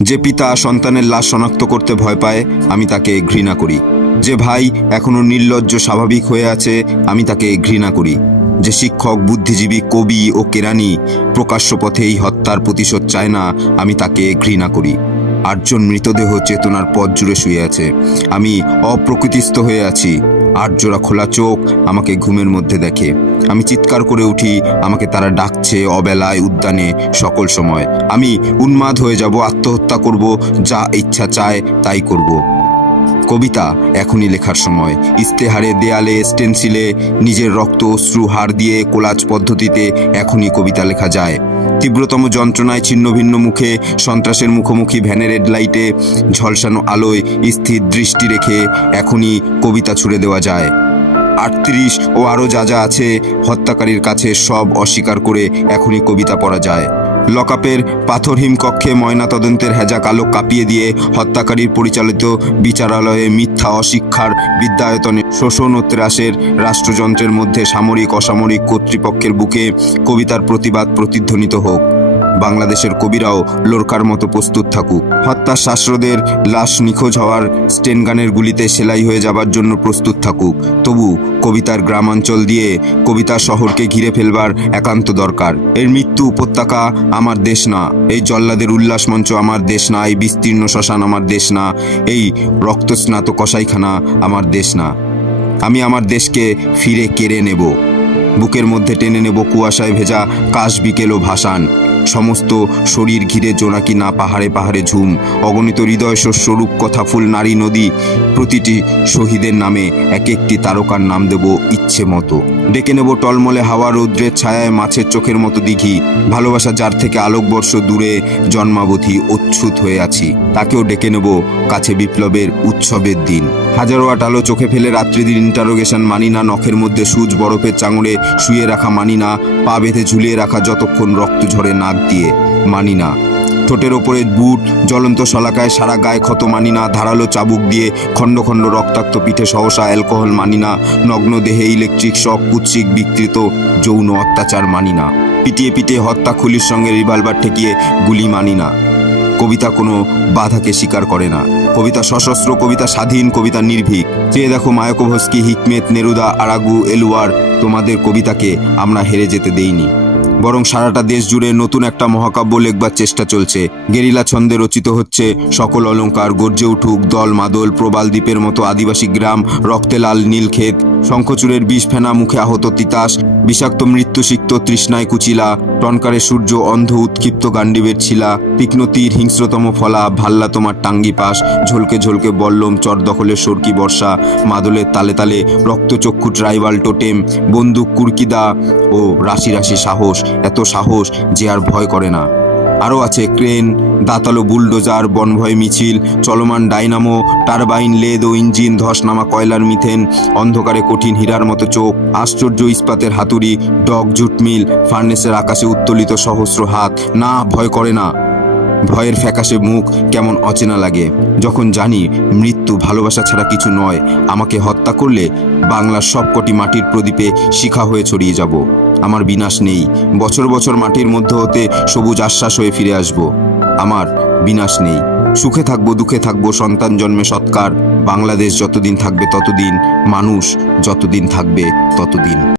যে পিতা সন্তানের লাশ শনাক্ত করতে ভয় পায়, আমি তাকে ঘৃণা করি। যে ভাই এখনও নির্লজ্জ, স্বাভাবিক হয়ে আছে, আমি তাকে ঘৃণা করি। যে শিক্ষক, বুদ্ধিজীবী, কবি ও কেরানি প্রকাশ্য পথে এই হত্যার প্রতিশোধ চায় না, আমি তাকে ঘৃণা করি। আটজন মৃতদেহ চেতনার পথ জুড়ে শুয়ে আছে। আমি অপ্রকৃতিস্থ হয়ে আছি। আট জোড়া খোলা চোখ আমাকে ঘুমের মধ্যে দেখে। আমি চিৎকার করে উঠি, আমাকে তারা ডাকছে অবেলায় উদ্যানে সকল সময়। আমি উন্মাদ হয়ে যাব, আত্মহত্যা করব, যা ইচ্ছা চায় তাই করব। কবিতা এখনই লেখার সময়। ইস্তেহারে দেয়ালে স্টেন্সিলে নিজের রক্ত, অশ্রু হার দিয়ে কোলাজ পদ্ধতিতে এখনই কবিতা লেখা যায়। তীব্রতম যন্ত্রণায় ছিন্ন ভিন্ন মুখে, সন্ত্রাসের মুখোমুখি ভ্যানের লাইটে ঝলসানো আলোয় স্থির দৃষ্টি রেখে এখনই কবিতা ছুড়ে দেওয়া যায়। আটত্রিশ ও আরও যা যা আছে হত্যাকারীর কাছে সব অস্বীকার করে এখনই কবিতা পড়া যায়। লকআপের পাথরহিম কক্ষে ময়নাতদন্তের হেজা কালো কাঁপিয়ে দিয়ে হত্যাকারীর পরিচালিত বিচারালয়ে মিথ্যা অশিক্ষার বিদ্যায়তনে শোষণ ও ত্রাসের রাষ্ট্রযন্ত্রের মধ্যে সামরিক অসামরিক কর্তৃপক্ষের বুকে কবিতার প্রতিবাদ প্রতিধ্বনিত হোক। বাংলাদেশের কবিরাও লোরকার মতো প্রস্তুত থাকুক। হত্যার শাস্ত্রদের লাশ নিখোঁজ হওয়ার স্টেনগানের গুলিতে সেলাই হয়ে যাবার জন্য প্রস্তুত থাকুক। তবু কবিতার গ্রামাঞ্চল দিয়ে কবিতা শহরকে ঘিরে ফেলবার একান্ত দরকার। এর মৃত্যু উপত্যকা আমার দেশ না, এই জল্লাদের উল্লাস মঞ্চ আমার দেশ না, এই বিস্তীর্ণ শ্মশান আমার দেশ না, এই রক্তস্নাত কসাইখানা আমার দেশ না। আমি আমার দেশকে ফিরে কেড়ে নেব। বুকের মধ্যে টেনে নেব কুয়াশায় ভেজা কাশ বিকেল ও ভাসান। সমস্ত শরীর ঘিরে জোনাকি না পাহাড়ে পাহাড়ে ঝুম। অগণিত হৃদয় শস্যরূপ কথা ফুল নারী নদী। প্রতিটি শহীদের নামে এক একটি তারকার নাম দেব ইচ্ছে মতো। ডেকে নেব টলমলে হাওয়া রৌদ্রের ছায়ায় মাছের চোখের মতো দিঘি। ভালোবাসা যার থেকে আলোকবর্ষ দূরে জন্মাবধি অচ্ছুত হয়ে আছি। তাকেও ডেকে নেব কাছে বিপ্লবের উৎসবের দিন। হাজারো আট আলো চোখে ফেলে রাত্রিদিন ইন্টারোগেশন মানি না, নখের মধ্যে সূচ বরফের চাঙড়ে শুয়ে রাখা মানি না, পা বেঁধে ঝুলিয়ে রাখা যতক্ষণ রক্ত ঝরে নাক দিয়ে, মানি না। ঠোঁটের ওপরে বুট, জ্বলন্ত শলাকায় সারা গায়ে ক্ষত মানি না, ধারালো চাবুক দিয়ে খণ্ড খণ্ড রক্তাক্ত পিঠে সহসা অ্যালকোহল মানি না, নগ্ন দেহে ইলেকট্রিক শক, কুৎসিক বিকৃত যৌন অত্যাচার মানি না, পিটিয়ে পিটিয়ে হত্যা খুলির সঙ্গে রিভলভার ঠেকিয়ে গুলি মানি না। কবিতা কোনো বাধাকে স্বীকার করে না। কবিতা সশস্ত্র, কবিতা স্বাধীন, কবিতা নির্ভীক। চেয়ে দেখো মায়কোভস্কি, হিকমেত, নেরুদা, আরাগু, এলুয়ার, তোমাদের কবিতাকে আমরা হেরে যেতে দেইনি। বরং সারাটা দেশ জুড়ে নতুন একটা মহাকাব্য লেখবার চেষ্টা চলছে। গেরিলা ছন্দে রচিত হচ্ছে, সকল অলংকার গর্জে উঠুক, দল, মাদল, প্রবাল দ্বীপের মতো আদিবাসী গ্রাম, রক্তে লাল নীলক্ষেত শঙ্খচূড়ের বিষ ফেনা মুখে আহত তিতাস, বিষাক্ত মৃত্যু সিক্ত তৃষ্ণায় কুচিলা, টনকারে সূর্য অন্ধ উৎক্ষিপ্ত গান্ডিবের ছিলা, তীক্ষ্ণ তীর হিংস্রতম ফলা, ভাল্লা তোমার টাঙ্গি পাশ, ঝলকে ঝলকে বল্লম, চর দখলের সরকি বর্ষা, মাদলের তালে তালে রক্তচক্ষু ট্রাইবাল টোটেম, বন্দুক কুরকিদা ও রাশি রাশি সাহস। এত সাহস যে আর ভয় করে না। আরও আছে ক্রেন, দাতালো বুলডোজার, বনভয় মিছিল, চলমান ডাইনামো, টারবাইন, লেদ ও ইঞ্জিন ধস নামা কয়লার মিথেন, অন্ধকারে কঠিন হীরার মতো চোখ, আশ্চর্য ইস্পাতের হাতুড়ি, ডগ জুট মিল, ফার্নেসের আকাশে উত্তোলিত সহস্র হাত। না, ভয় করে না। ভয়ের ফ্যাকাশে মুখ কেমন অচেনা লাগে। যখন জানি মৃত্যু ভালোবাসা ছাড়া কিছু নয়, আমাকে হত্যা করলে বাংলার সবকটি মাটির প্রদীপে শিখা হয়ে ছড়িয়ে যাব। আমার বিনাশ নেই। বছর বছর মাটির মধ্যে হতে সবুজ আশ্বাস হয়ে ফিরে আসব। আমার বিনাশ নেই। সুখে থাকব, দুঃখে থাকব, সন্তান জন্মে সৎকার। বাংলাদেশ যতদিন থাকবে ততদিন, মানুষ যতদিন থাকবে ততদিন।